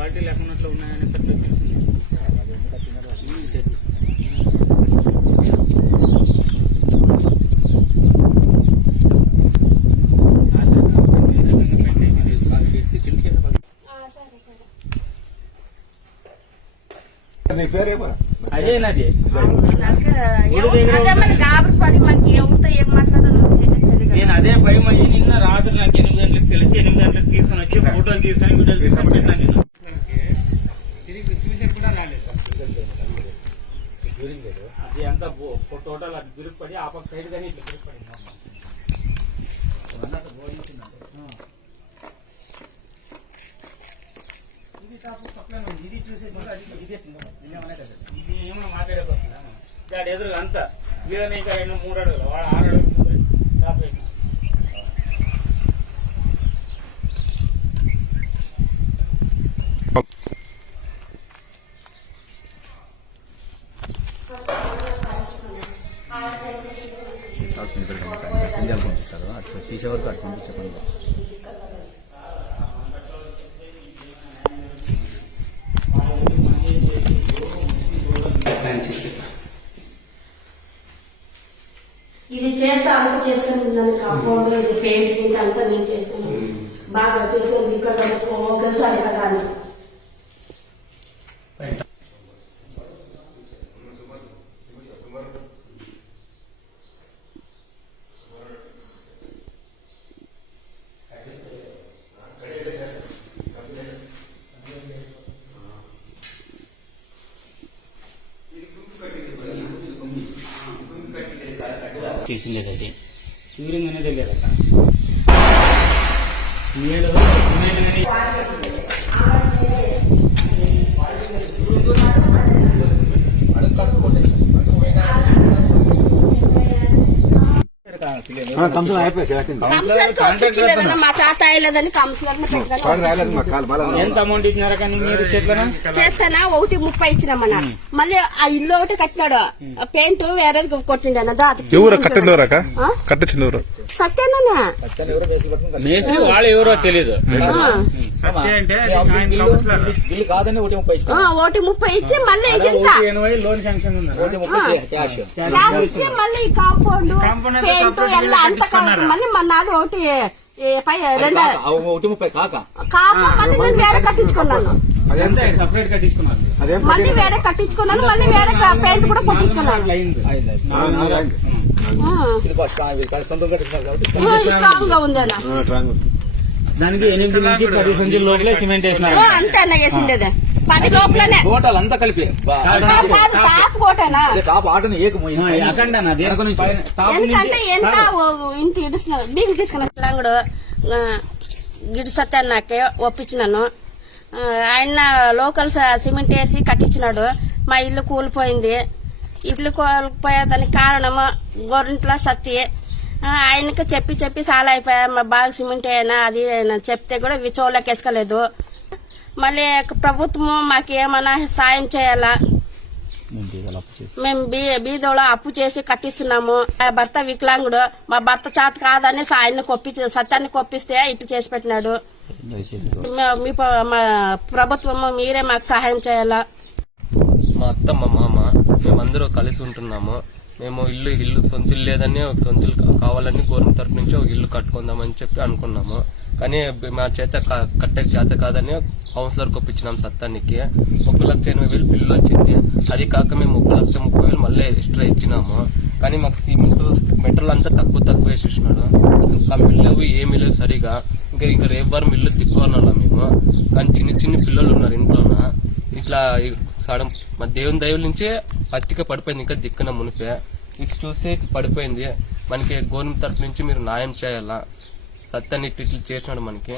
యాభై క్వాలిటీ లేకున్నట్లు ఉన్నాయని అదే నాది. అదే మరి గాబరి పడి మనకి ఎవరితో ఏం మాట్లాడాలో తెలియదు నేను అదే భయం అయ్యి నిన్న రాత్రి నాకు ఎనిమిది గంటలకు తెలిసి ఎనిమిది గంటలకు తీసుకొని వచ్చి ఫోటోలు తీసుకొని వీడియోలు తీసుకొని పెట్టాను నేను తిరిగి చూసి కూడా రాలేదు అది అంతా టోటల్ అది బిరుకుపడి ఆ పక్క సైడ్ కానీ ఇట్లా బిరుకుపడింది ఇది కాపు ఇది ఏమో మాట్లాడేకొస్తుందా దాని ఎదురుగా అంతా. వీడని ఇంకా రెండు మూడు అడుగులు వాడు ఆరు అడుగులు టాప్ గింజలు పంపిస్తారు? అట్లా తీసే వరకు అటు పంపించే పని. ఇది చేత అంతా చేసుకుని ఉన్నాను కాంపౌండ్ ఇది పెయింట్ గింట్ అంతా నేను చేసాను బాగా చేసుకుని ఇక్కడ ఒకేసారి కదా అని తీసిండేది అది క్యూరింగ్ అనేది లేదు అక్కడ నీళ్ళు సిమెంట్ అనేది కంపెనీ అయిపోయి కట్టింది కంప్లైంట్ ఒప్పించలేదన్న మా అయ్యలేదని ఎంత అమౌంట్ ఇచ్చినారా కానీ మీరు చేస్తానా ఒకటి ముప్పై ఇచ్చినామన్న. మళ్ళీ ఆ ఇల్లు ఒకటి కట్టినాడు. ఆ పెయింట్ వేరే కొట్టిండు ఎవరు? కట్టించింది ఎవరు? పట్టుకుని మేస్త్రి వాళ్ళు ఎవరో ఓటి ముప్పై ఇచ్చి మళ్ళీ మళ్ళీ కాంపౌండ్ మళ్ళీ మన నాది ఒకటి ఒకటి ముప్పై మళ్ళీ వేరే కట్టించుకున్నాను. మళ్ళీ వేరే కట్టించుకున్నాను మళ్ళీ వేరే పెయింట్ కూడా కొట్టించుకున్నాను. స్ట్రాంగ్గా దానికి ఎనిమిది నుంచి పది సంచుల లోపలే సిమెంట్ వేసినారు అంతే అన్న వేసిండేది పది లోపలనే. టోటల్ అంతా కలిపి. టాప్ కోటనా? టాప్ ఆటను ఎందుకంటే ఎంత ఇంత ఇడుస్తున్నారు. బీగులు తీసుకున్న లంగుడు గిడి సత్యాన్నకే ఒప్పించినాను. ఆయన లోకల్ స- సిమెంట్ వేసి కట్టించినాడు. మా ఇల్లు కూలిపోయింది. ఇల్లు కూలిపోయేదానికి కారణము గొర్రెంట్ల సత్తి. ఆయనకి చెప్పి చెప్పి చాలా అయిపోయా. మా బాగా సిమెంట్ అయినా అది అయినా. చెప్తే కూడా విచోళ్ళకి వేసుకోలేదు. మళ్ళీ ప్రభుత్వము మాకు ఏమైనా సాయం చేయాలా? మేము బీ బీదోలో అప్పు చేసి కట్టిస్తున్నాము. మా భర్త వికలాంగుడు. మా భర్త చేత కాదని ఆయన కొప్పించి సత్యాన్ని కొప్పిస్తే ఇటు చేసి పెట్టినాడు. మా- మీ ప- మా ప్రభుత్వము మీరే మాకు సహాయం చేయాలా? మా అత్త మా మామ మేమందరూ కలిసి ఉంటున్నాము. మేము ఇల్లు ఇల్లు సొంత ఇల్లు లేదని ఒక సొంత ఇల్లు కావాలని గవర్నమెంట్ తరపు నుంచి ఒక ఇల్లు కట్టుకుందామని చెప్పి అనుకున్నాము. కానీ మా చేత కట్టే చేత కాదని కౌన్సిలర్కి ఒప్పించినాం సత్తానికి ఒక లక్ష ఎనభై వేలు బిల్లు వచ్చింది. అది కాక మేము ఒక లక్ష ముప్పై వేలు మళ్ళీ ఎక్స్ట్రా ఇచ్చినాము. కానీ మాకు సిమెంట్ మెటీరియల్ అంతా తక్కువ తక్కువ వేసి ఇచ్చినాడు అసలు కంపెనీ లేవు ఏమీ లేవు సరిగా. ఇంకా ఇంకా రేపు వారం ఇల్లు తిక్కున్నాం మేము. కానీ చిన్న చిన్న పిల్లలు ఉన్నారు ఇంట్లోన. ఇట్లా సడన్ మా దేవుని దైవుల నుంచే పత్తిక పడిపోయింది ఇంకా దిక్కున మునిపే. ఇది చూసి పడిపోయింది. మనకి గవర్నమెంట్ తరఫు నుంచి మీరు న్యాయం చేయాలా? సత్యాన్ని ఇట్లా చేసినాడు మనకి.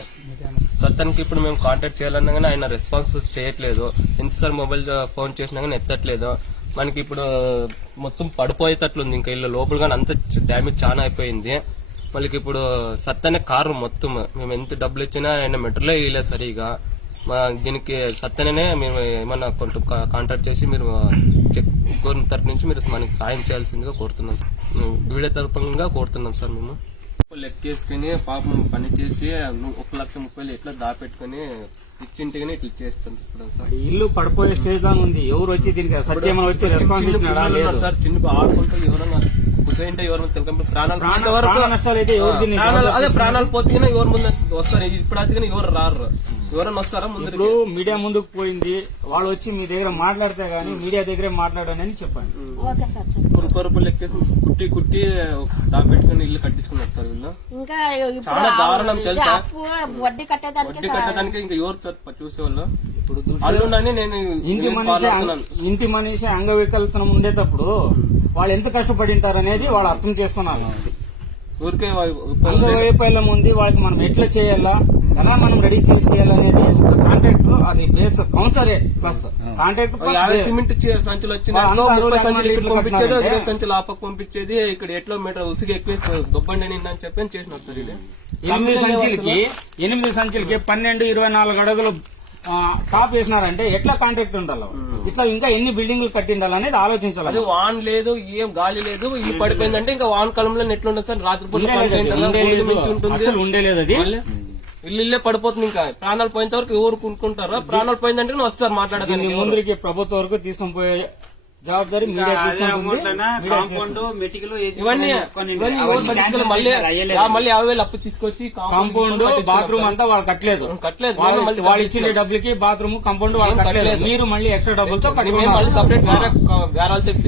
సత్యానికి ఇప్పుడు మేము కాంటాక్ట్ చేయాలన్నా కానీ ఆయన రెస్పాన్స్ చేయట్లేదు. ఎన్నిసార్లు మొబైల్ ఫోన్ చేసినా కానీ ఎత్తట్లేదు. మనకి ఇప్పుడు మొత్తం పడిపోయేటట్లుంది. ఇంకా ఇల్లు లోపల కానీ అంత డ్యామేజ్ చాలా అయిపోయింది. మళ్ళీ ఇప్పుడు సత్తనే కారు మొత్తం. మేము ఎంత డబ్బులు ఇచ్చినా ఆయన మెటర్లే వేయలేదు సరిగా. మా దీనికి సత్తనే మేము ఏమన్నా కొంత కా- కాంటాక్ట్ చేసి మీరు గవర్నమెంట్ తరపు నుంచి మీరు మనకి సాయం చేయాల్సిందిగా కోరుతున్నాం. వీడియో తరపుగా కోరుతున్నాం సార్ మేము. లెక్కేసుకుని పాపం పని చేసి ఒక లక్ష ముప్పై ఎట్లా దాపెట్టుకుని ఇచ్చింటిగానే ఇట్లా చేస్తుంటారు సార్. ఇల్లు పడిపోయే స్టేజ్లో ఉంది. ఎవరు వచ్చి దీనికి సత్యమని వచ్చి రెస్పాన్స్ సార్. చిన్న ఆడుకుంటూ ఎవరన్నా కుసైంటే ఎవరు ప్రాణాలు నష్టాలు అయితే ప్రాణాలు అదే ప్రాణాలు పోతే ఎవరు ముందు వస్తారు. ఇప్పుడు అది ఎవరు రారు. ఎవరన్నా వస్తారా ముందు ఇప్పుడు మీడియా ముందుకు పోయింది. వాళ్ళు వచ్చి మీ దగ్గర మాట్లాడితే గానీ మీడియా దగ్గరే మాట్లాడని అని చెప్పండి. ఓకే సార్ చెప్పు. పురుపు పరుపు లెక్కేసి కుట్టి కుట్టి దాపెట్టుకుని ఇల్లు కట్టించుకున్నారు సార్ వీళ్ళు. ఇంకా ఇప్పుడు చాలా దారుణం ఇది తెలుసా? అప్పు వడ్డీ కట్టేదానికి వడ్డీ కట్టడానికి ఇంకా ఎవరు సార్ చూసేవాళ్ళు అల్లుండని నేను ఇంటి నేను మనిషి అంగ-. ఇంటి మనిషి అంగవికల్పనం ఉండేటప్పుడు వాళ్ళు ఎంత కష్టపడి ఉంటారు అనేది వాళ్ళు అర్థం చేసుకున్నారు. ఊరికే అంగవైఫల్యం ఉంది వాళ్ళకి మనం ఎట్లా చేయాలా? ఎలా మనం రెడీ చేసేయాలనేది ఒక కాంట్రాక్ట్ అది బేస్ కౌంటరే ప్లస్ కాంట్రాక్ట్ యాభై సిమెంట్ సంచులు వచ్చింది పంపించేది? ఇరవై సంచులు ఆపకు పంపించేది ఇక్కడ ఎట్లో మీటర్ ఉసుగు ఎక్కువ దొబ్బండి నిన్న అని చెప్పి చేసినారు సార్ ఇది ఎనిమిది సంచులకి ఎనిమిది సంచులకి పన్నెండు ఇరవై నాలుగు అడుగులు టాప్ వేసినారంటే ఎట్లా కాంట్రాక్ట్ ఉండాలి? ఇట్లా ఇంకా ఎన్ని బిల్డింగ్లు కట్టిండాలనేది అది ఆలోచించాలి వాన్ లేదు ఏం గాలి లేదు ఇల్లు పడిపోయిందంటే ఇంకా వాన్ కాలంలో ఎట్లుండదు సార్. రాత్రి ఉండేలేదు అది. ఇల్లు ఇల్లే పడిపోతుంది ఇంకా. ప్రాణాలు పోయేంత వరకు ఎవరు కొనుక్కుంటారో? ప్రాణాలు పోయిందంటే నువ్వు వస్తారు మాట్లాడడానికి? ముందరికి ప్రభుత్వం వరకు తీసుకొని పోయే జవాబారి కాంపౌండ్ మెటికలు ఇవన్నీ. మళ్ళీ యాభై వేలు అప్పు తీసుకొచ్చి కాంపౌండ్ బాత్రూమ్ అంతా వాళ్ళు కట్టలేదు. కట్టలేదు. వాళ్ళు మళ్ళీ వాళ్ళు ఇచ్చిన డబ్బులకి బాత్రూమ్ కాంపౌండ్ వాళ్ళు కట్టలేదు. మీరు మళ్ళీ ఎక్స్ట్రా డబ్బులతో మళ్ళీ సపరేట్ వేరే గారాలు